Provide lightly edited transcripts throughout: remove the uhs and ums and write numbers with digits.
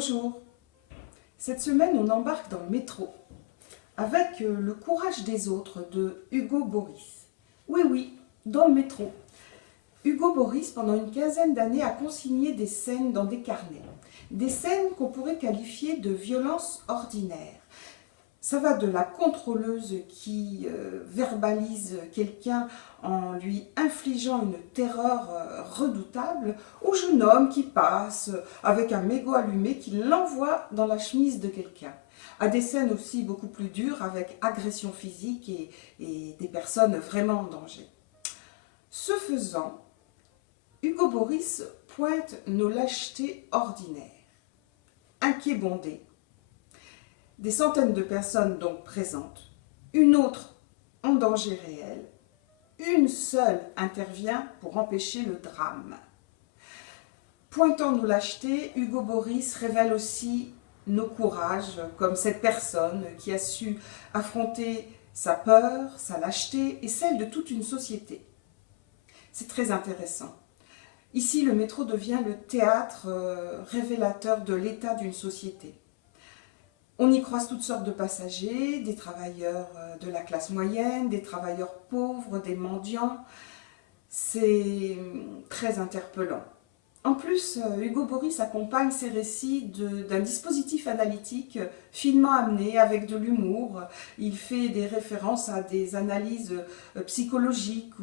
Bonjour. Cette semaine, on embarque dans le métro avec Le courage des autres de Hugo Boris. Oui, oui, dans le métro. Hugo Boris, pendant une quinzaine d'années, a consigné des scènes dans des carnets. Des scènes qu'on pourrait qualifier de violence ordinaire. Ça va de la contrôleuse qui verbalise quelqu'un en lui infligeant une terreur redoutable, au jeune homme qui passe avec un mégot allumé qui l'envoie dans la chemise de quelqu'un. À des scènes aussi beaucoup plus dures avec agression physique et des personnes vraiment en danger. Ce faisant, Hugo Boris pointe nos lâchetés ordinaires. Un quai bondé, des centaines de personnes donc présentes, une autre en danger réel, une seule intervient pour empêcher le drame. Pointant nos lâchetés, Hugo Boris révèle aussi nos courages, comme cette personne qui a su affronter sa peur, sa lâcheté et celle de toute une société. C'est très intéressant. Ici, le métro devient le théâtre révélateur de l'état d'une société. On y croise toutes sortes de passagers, des travailleurs de la classe moyenne, des travailleurs pauvres, des mendiants. C'est très interpellant. En plus, Hugo Boris accompagne ses récits d'un dispositif analytique finement amené avec de l'humour. Il fait des références à des analyses psychologiques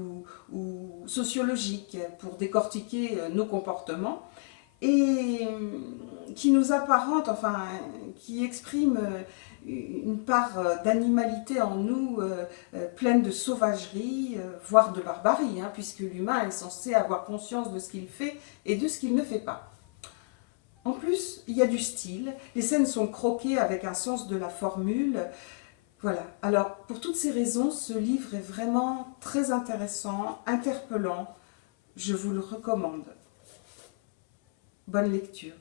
ou sociologiques pour décortiquer nos comportements et qui nous apparente, enfin, qui exprime une part d'animalité en nous pleine de sauvagerie, voire de barbarie, hein, puisque l'humain est censé avoir conscience de ce qu'il fait et de ce qu'il ne fait pas. En plus, il y a du style, les scènes sont croquées avec un sens de la formule. Voilà, alors pour toutes ces raisons, ce livre est vraiment très intéressant, interpellant, je vous le recommande. Bonne lecture.